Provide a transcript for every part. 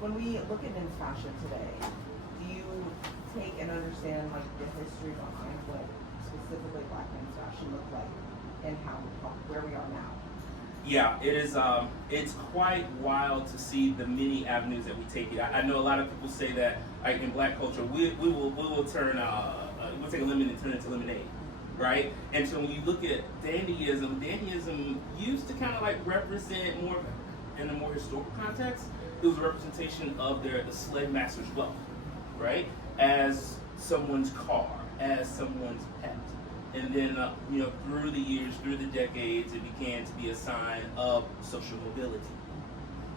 When we look at men's fashion today, do you take and understand like the history behind what specifically Black men's fashion looked like and where we are now? Yeah, it is. It's quite wild to see the many avenues that we take it. I know a lot of people say that, like in Black culture, we will turn we'll take a lemon and turn it into lemonade, right? And so when you look at dandyism used to kind of like represent more in a more historical context. It was a representation of the slave master's wealth, right? As someone's car, as someone's pet. And then, through the years, through the decades, it began to be a sign of social mobility,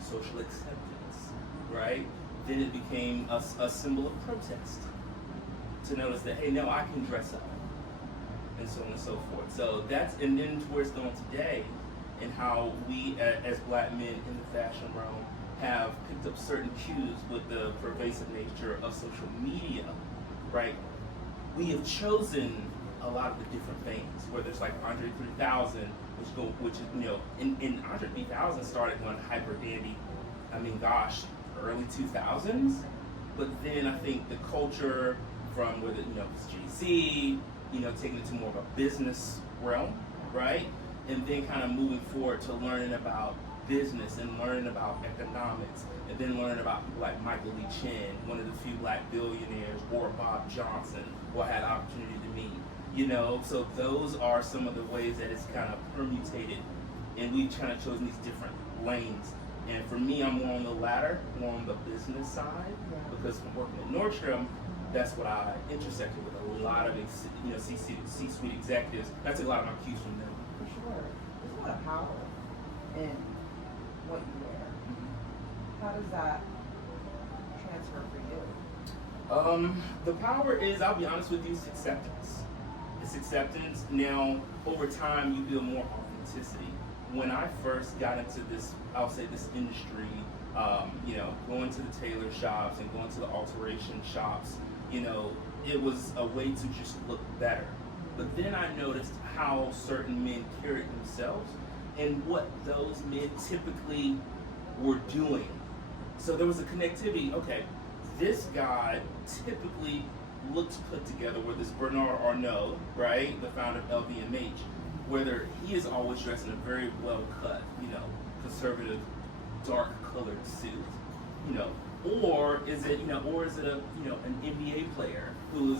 social acceptance, right? Then it became a symbol of protest. To notice that, hey, no, I can dress up, and so on and so forth. So and then to where it's going today, and how we, as Black men in the fashion realm, have picked up certain cues with the pervasive nature of social media, right? We have chosen a lot of the different things, whether it's like Andre 3000, which is, in Andre 3000 started going hyper dandy, early 2000s, but then I think the culture from whether, it's Jay-Z, taking it to more of a business realm, right? And then kind of moving forward to learning about business and learning about economics, and then learning about people like Michael Lee Chin, one of the few Black billionaires, or Bob Johnson, who I had the opportunity to meet. So those are some of the ways that it's kind of permutated, and we've kind of chosen these different lanes. And for me, I'm more on the latter, more on the business side, because from working at Nordstrom, that's what I intersected with a lot of C-suite executives. I took a lot of my cues from them. For sure. There's a lot of power in what you wear. How does that transfer for you? The power is, I'll be honest with you, it's acceptance. It's acceptance. Now, over time, you build more authenticity. When I first got into this, I'll say this industry, going to the tailor shops and going to the alteration shops, it was a way to just look better. But then I noticed how certain men carried themselves and what those men typically were doing. So there was a connectivity. Okay, this guy typically looks put together, whether it's Bernard Arnault, right, the founder of LVMH, whether he is always dressed in a very well-cut, conservative, dark-colored suit, or is it an NBA player who's,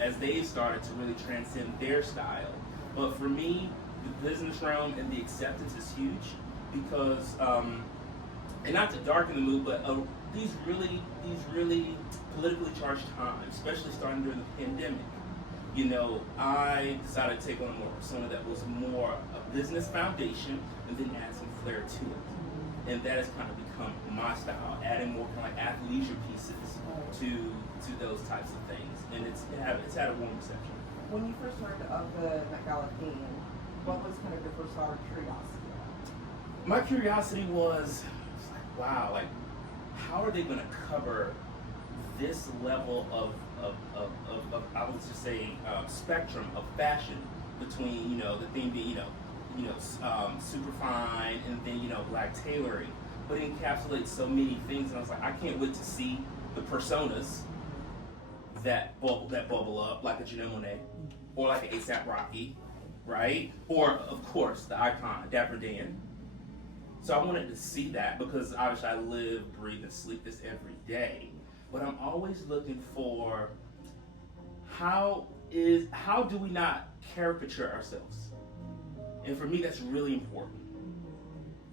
as they've started to really transcend their style. But for me, the business realm and the acceptance is huge because, and not to darken the mood, but these really politically charged times, especially starting during the pandemic, I decided to take on a more persona that was more a business foundation and then add some flair to it. And that has kind of become my style, adding more kind of like athleisure pieces to those types of things. And it's had a warm reception. When you first heard of the Met Gala theme, what was kind of your first thought or curiosity? My curiosity was like, wow, like how are they going to cover this level of I would just say spectrum of fashion between the theme being super fine and then Black tailoring, but it encapsulates so many things. And I was like, I can't wait to see the personas that bubble up, like a Janelle Monáe or like an A$AP Rocky, right? Or of course the icon Dapper Dan. So I wanted to see that because obviously I live, breathe, and sleep this every day. But I'm always looking for how do we not caricature ourselves? And for me, that's really important.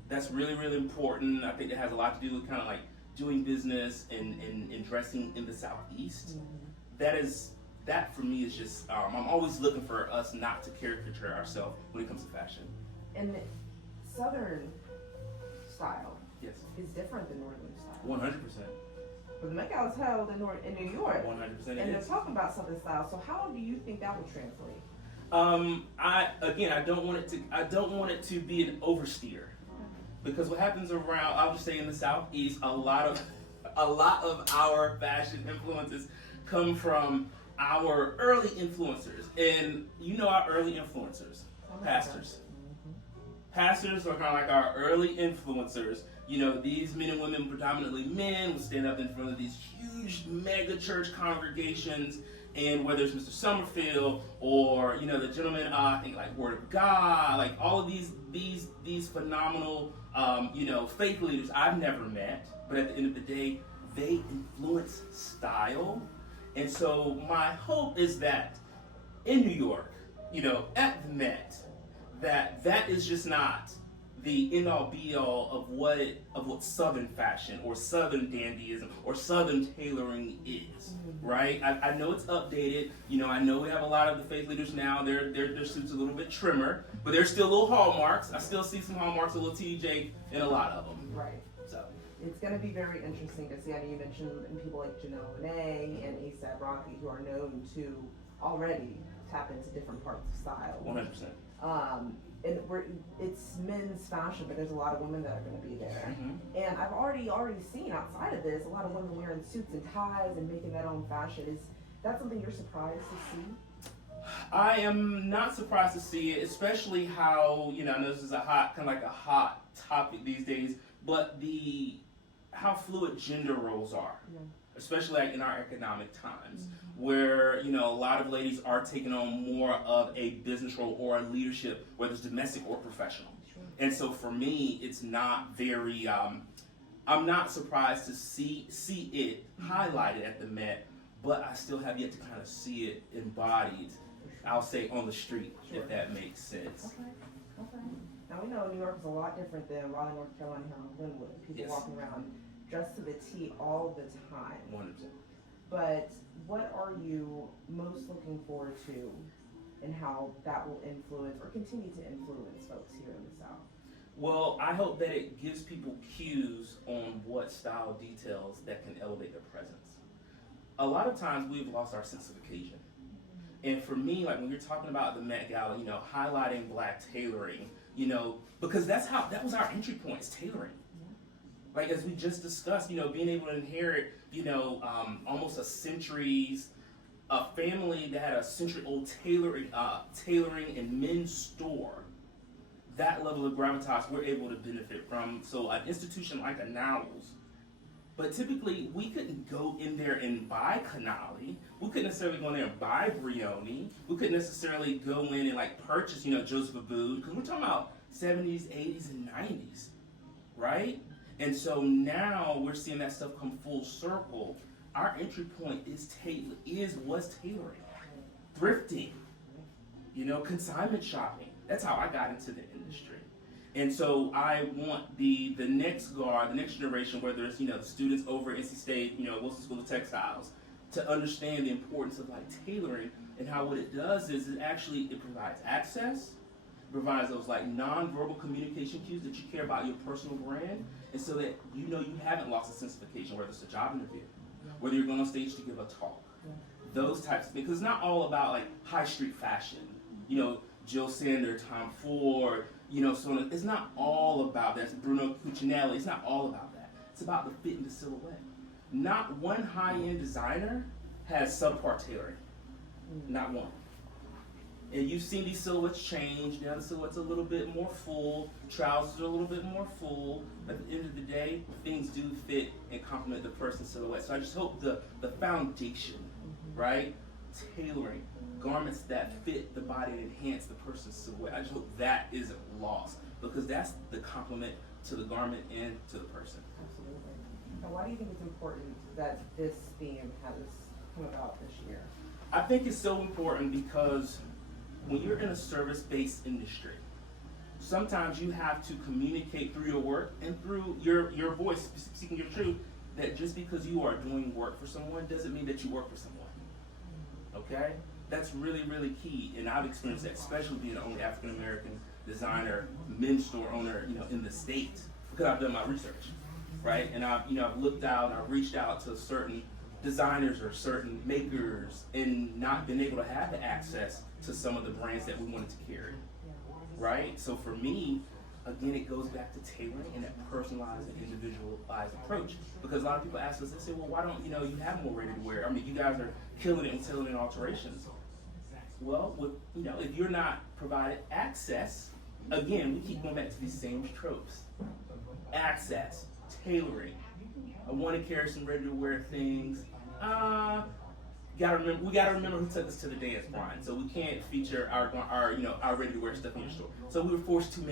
That's really, really important. I think it has a lot to do with kind of like doing business and dressing in the Southeast. That for me is just, I'm always looking for us not to caricature ourselves when it comes to fashion. And the Southern style Yes. is different than Northern style. 100%. But the Met Gala is held in New York. 100%. And they're talking about Southern style. So how do you think that would translate? I don't want it to be an oversteer, because what happens around, I'll just say in the Southeast, a lot of our fashion influences come from our early influencers, and our early influencers, pastors. Pastors are kind of like our early influencers You know, these men and women, predominantly men, would stand up in front of these huge mega church congregations, and whether it's Mr. Summerfield or, you know, the gentleman, I think like Word of God, like all of these phenomenal, you know, faith leaders I've never met, but at the end of the day, they influence style. And so my hope is that in New York, you know, at the Met, that is just not the end-all be-all of what Southern fashion or Southern dandyism or Southern tailoring is, right? I know it's updated. You know, I know we have a lot of the faith leaders now. Their suits a little bit trimmer, but there's still little hallmarks. I still see some hallmarks, a little TJ in a lot of them. Right. So it's going to be very interesting to see. I know you mentioned people like Janelle Monáe and A$AP Rocky, who are known to already tap into different parts of style. 100%. And it's men's fashion, but there's a lot of women that are going to be there. Mm-hmm. And I've already seen outside of this a lot of women wearing suits and ties and making that own fashion. Is that something you're surprised to see? I am not surprised to see it, especially how, you know, I know this is a hot topic these days, but how fluid gender roles are. Yeah. Especially like in our economic times, where, you know, a lot of ladies are taking on more of a business role or a leadership, whether it's domestic or professional. Sure. And so for me, it's not very, I'm not surprised to see it highlighted at the Met, but I still have yet to kind of see it embodied, I'll say on the street, Sure. if that makes sense. Okay. Now we know New York is a lot different than Raleigh, North Carolina, here on Glenwood. People Yes. walking around dressed to the T all the time. 100%. But what are you most looking forward to and how that will influence or continue to influence folks here in the South? Well, I hope that it gives people cues on what style details that can elevate their presence. A lot of times we've lost our sense of occasion. And for me, like when you're talking about the Met Gala, you know, highlighting black tailoring, you know, because that was our entry point, is tailoring. Like as we just discussed, you know, being able to inherit, you know, almost a family that had a century-old tailoring and men's store. That level of gravitas we're able to benefit from. So an institution like a Nowell's, but typically we couldn't go in there and buy Canali. We couldn't necessarily go in there and buy Brioni. We couldn't necessarily go in and like purchase, you know, Joseph Abboud, because we're talking about 70s, 80s, and 90s, right? And so now we're seeing that stuff come full circle. Our entry point was tailoring, thrifting, you know, consignment shopping. That's how I got into the industry. And so I want the next guard, the next generation, whether it's, you know, the students over at NC State, you know, Wilson School of Textiles, to understand the importance of like tailoring and how what it does is it provides access, provides those like non-verbal communication cues that you care about your personal brand, and so that you know you haven't lost a sense of occasion, whether it's a job interview, whether you're going on stage to give a talk, those types of things. Because it's not all about like high street fashion, you know, Jill Sander, Tom Ford, you know, so it's not all about that. Bruno Cucinelli, it's not all about that. It's about the fit and the silhouette. Not one high-end designer has subpar tailoring, not one. And you've seen these silhouettes change. Now the silhouette's a little bit more full, trousers are a little bit more full. But at the end of the day, things do fit and complement the person's silhouette. So I just hope the foundation, right? Tailoring, garments that fit the body and enhance the person's silhouette. I just hope that isn't lost, because that's the complement to the garment and to the person. Absolutely. Now, why do you think it's important that this theme has come about this year? I think it's so important because when you're in a service-based industry, sometimes you have to communicate through your work and through your voice, speaking your truth, that just because you are doing work for someone doesn't mean that you work for someone. Okay? That's really, really key, and I've experienced that, especially being the only African-American designer, men's store owner, you know, in the state, because I've done my research, right? And I've looked out, and I've reached out to certain designers or certain makers and not been able to have the access to some of the brands that we wanted to carry, right? So for me, again, it goes back to tailoring and that personalized and individualized approach. Because a lot of people ask us, they say, well, why don't you have more ready to wear? I mean, you guys are killing it and tailoring and alterations. Well, if you're not provided access, again, we keep going back to these same tropes. access, tailoring. I want to carry some ready to wear things. We gotta remember who took us to the dance, Brian. So we can't feature our ready to wear stuff in your store. So we were forced to make